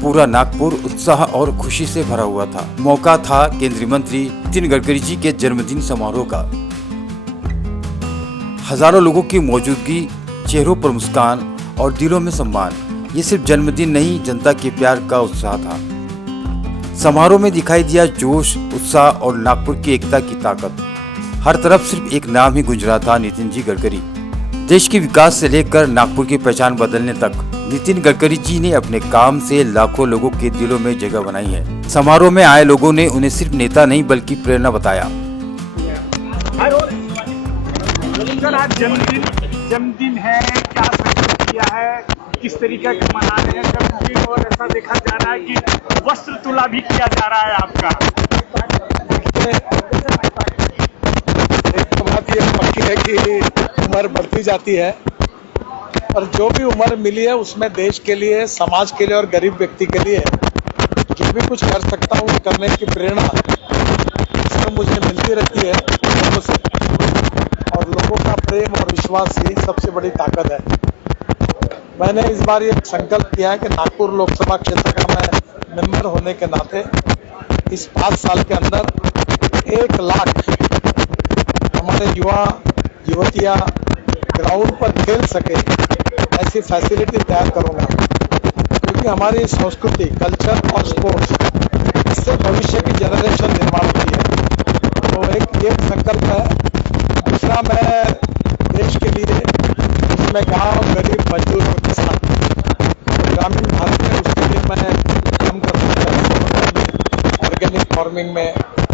पूरा नागपुर उत्साह और खुशी से भरा हुआ था। मौका था केंद्रीय मंत्री नितिन गडकरी जी के जन्मदिन समारोह का। हजारों लोगों की मौजूदगी, चेहरों पर मुस्कान और दिलों में सम्मान। ये सिर्फ जन्मदिन नहीं, जनता के प्यार का उत्साह था। समारोह में दिखाई दिया जोश, उत्साह और नागपुर की एकता की ताकत। हर तरफ सिर्फ एक नाम ही गूंज रहा था, नितिन जी गडकरी। देश के विकास से लेकर नागपुर की पहचान बदलने तक नितिन गडकरी जी ने अपने काम से लाखों लोगों के दिलों में जगह बनाई है। समारोह में आए लोगों ने उन्हें सिर्फ नेता नहीं बल्कि प्रेरणा बताया। सर, आज जन्मदिन है, क्या संकल्प किया है, किस तरीके का मना रहे हैं जन्मदिन? और ऐसा देखा जा रहा है कि वस्त्र तुला भी किया जा रहा है आपका। एक तो बात ये पक्की है कि उम्र बढ़ती जाती है, और जो भी उम्र मिली है उसमें देश के लिए, समाज के लिए और गरीब व्यक्ति के लिए जो भी कुछ कर सकता हूँ करने की प्रेरणा सर मुझे मिलती रहती है लोगों से, और लोगों का प्रेम और विश्वास ही सबसे बड़ी ताकत है। मैंने इस बार ये संकल्प किया है कि नागपुर लोकसभा क्षेत्र का मैं मेंबर होने के नाते इस 5 साल के अंदर 1 लाख हमारे युवा युवतियाँ ग्राउंड पर खेल सके ऐसी फैसिलिटी तैयार करूँगा, क्योंकि हमारी संस्कृति, कल्चर और स्पोर्ट्स, इससे भविष्य की जनरेशन निर्माण होती है। तो एक संकल्प है। दूसरा, मैं देश के लिए, इसमें गांव, गरीब, मजदूर और किसान, ग्रामीण भारत में, उसके लिए मैं काम करता, ऑर्गेनिक फार्मिंग में,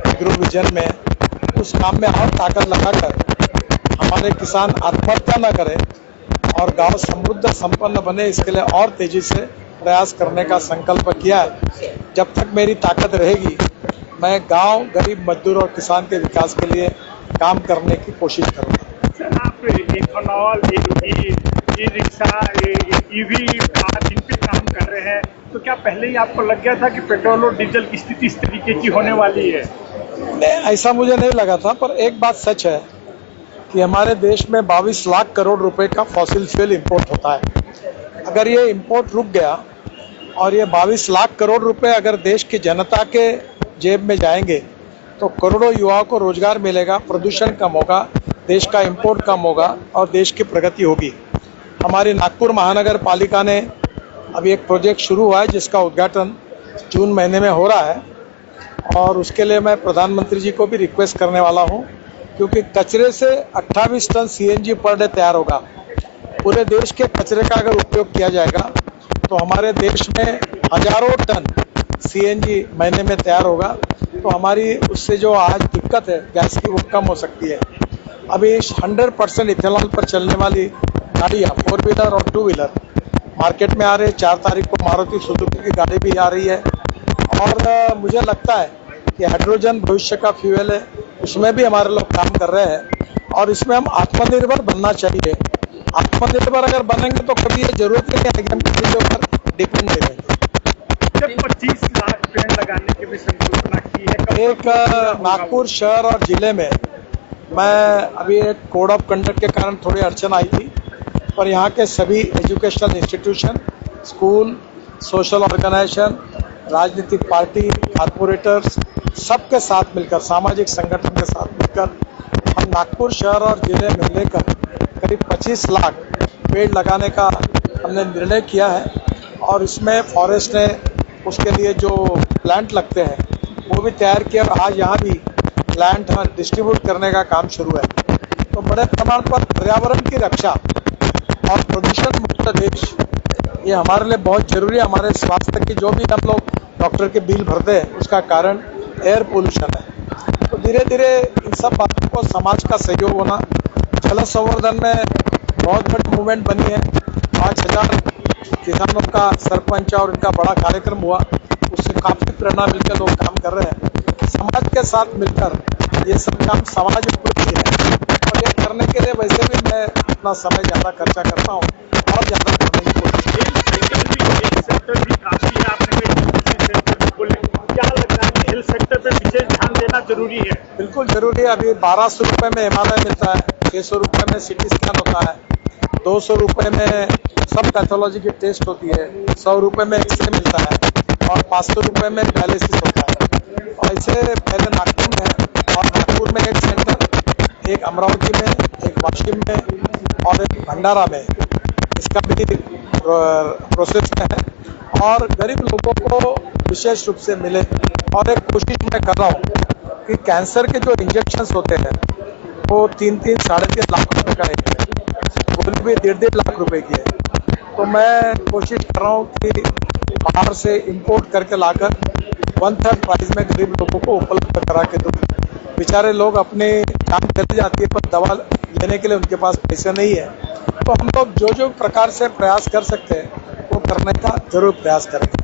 एग्रो विजन में, उस काम में और ताकत लगाकर हमारे किसान आत्महत्या न करें और गांव समृद्ध संपन्न बने, इसके लिए और तेजी से प्रयास करने का संकल्प किया है। जब तक मेरी ताकत रहेगी मैं गांव, गरीब, मजदूर और किसान के विकास के लिए काम करने की कोशिश करूंगा। सर, आप इथेनॉल, ई रिक्शा, ईवी इन पे काम कर रहे हैं, तो क्या पहले ही आपको लग गया था कि पेट्रोल और डीजल की स्थिति इस तरीके की होने वाली है? नहीं, ऐसा मुझे नहीं लगा था, पर एक बात सच है कि हमारे देश में 22 लाख करोड़ रुपए का फॉसिल फ्यूल इंपोर्ट होता है। अगर ये इंपोर्ट रुक गया और ये 22 लाख करोड़ रुपए अगर देश की जनता के जेब में जाएंगे तो करोड़ों युवाओं को रोजगार मिलेगा, प्रदूषण कम होगा, देश का इंपोर्ट कम होगा और देश की प्रगति होगी। हमारी नागपुर महानगर पालिका ने अभी एक प्रोजेक्ट शुरू हुआ है जिसका उद्घाटन जून महीने में हो रहा है, और उसके लिए मैं प्रधानमंत्री जी को भी रिक्वेस्ट करने वाला हूं, क्योंकि कचरे से 28 टन सीएनजी पर डे तैयार होगा। पूरे देश के कचरे का अगर उपयोग किया जाएगा तो हमारे देश में हजारों टन सीएनजी महीने में तैयार होगा, तो हमारी उससे जो आज दिक्कत है गैस की, वो कम हो सकती है। अभी 100% इथेनॉल पर चलने वाली गाड़ियाँ, 4 व्हीलर और 2 व्हीलर मार्केट में आ रही है। 4 तारीख को मारुति सुजुकी की गाड़ी भी आ रही है, और मुझे लगता है कि हाइड्रोजन भविष्य का फ्यूल है, उसमें भी हमारे लोग काम कर रहे हैं, और इसमें हम आत्मनिर्भर बनना चाहिए। आत्मनिर्भर अगर बनेंगे तो कभी ये जरूरत नहीं है कि हम किसी के ऊपर डिपेंड नहीं रहेंगे। जब 25 लाख पेड़ लगाने की भी संकल्पना की है, एक नागपुर शहर और जिले में, मैं अभी एक कोड ऑफ कंडक्ट के कारण थोड़ी अड़चन आई थी, पर यहाँ के सभी educational institution, school, social organisation, राजनीतिक पार्टी, कॉर्पोरेटर्स, सबके साथ मिलकर, सामाजिक संगठन के साथ मिलकर हम नागपुर शहर और जिले में लेकर करीब 25 लाख पेड़ लगाने का हमने निर्णय किया है, और इसमें फॉरेस्ट ने उसके लिए जो प्लांट लगते हैं वो भी तैयार किया, और आज यहाँ भी प्लांट डिस्ट्रीब्यूट करने का काम शुरू है। तो बड़े प्रमाण पर पर्यावरण की रक्षा और प्रदूषण मुक्त देश, ये हमारे लिए बहुत जरूरी है। हमारे स्वास्थ्य की जो भी हम लोग डॉक्टर के बिल भरते हैं उसका कारण एयर पोल्यूशन है। तो धीरे धीरे इन सब बातों को समाज का सहयोग होना, जल संवर्धन में बहुत बड़ी मूवमेंट बनी है। 5000 किसानों का सरपंच और इनका बड़ा कार्यक्रम हुआ, उससे काफ़ी प्रेरणा मिलकर लोग काम कर रहे हैं। समाज के साथ मिलकर ये सब काम समाज उपयोगी है, और ये करने के लिए वैसे भी मैं अपना समय ज़्यादा खर्चा करता हूँ और ज़्यादा करने की कोशिश जरूरी है। बिल्कुल जरूरी है। अभी 1200 रुपये में हिमालय मिलता है, 600 रुपये में सिटी स्कैन होता है, 200 रुपये में सब पैथोलॉजी की टेस्ट होती है, 100 रुपये में एक्सरे मिलता है। 500 रुपये में डायलिसिस होता है। और ऐसे पहले नागपुर में है, और नागपुर में एक सेंटर, एक अमरावती में, एक वाशिम में और एक भंडारा में, इसका भी प्रोसेस में है। और गरीब लोगों को विशेष रूप से मिले। और एक कोशिश मैं कर रहा हूँ कि कैंसर के जो इंजेक्शंस होते हैं वो 3-3, 3.5 लाख रुपए का एक है, गोली भी 1.5 लाख रुपए की है। तो मैं कोशिश कर रहा हूँ कि बाहर से इंपोर्ट करके लाकर 1/3 प्राइस में गरीब लोगों को उपलब्ध करा के दूँ। बेचारे लोग अपने जान चली जाती है पर दवा लेने के लिए उनके पास पैसे नहीं है। तो हम लोग जो प्रकार से प्रयास कर सकते हैं वो करने का जरूर प्रयास करेंगे।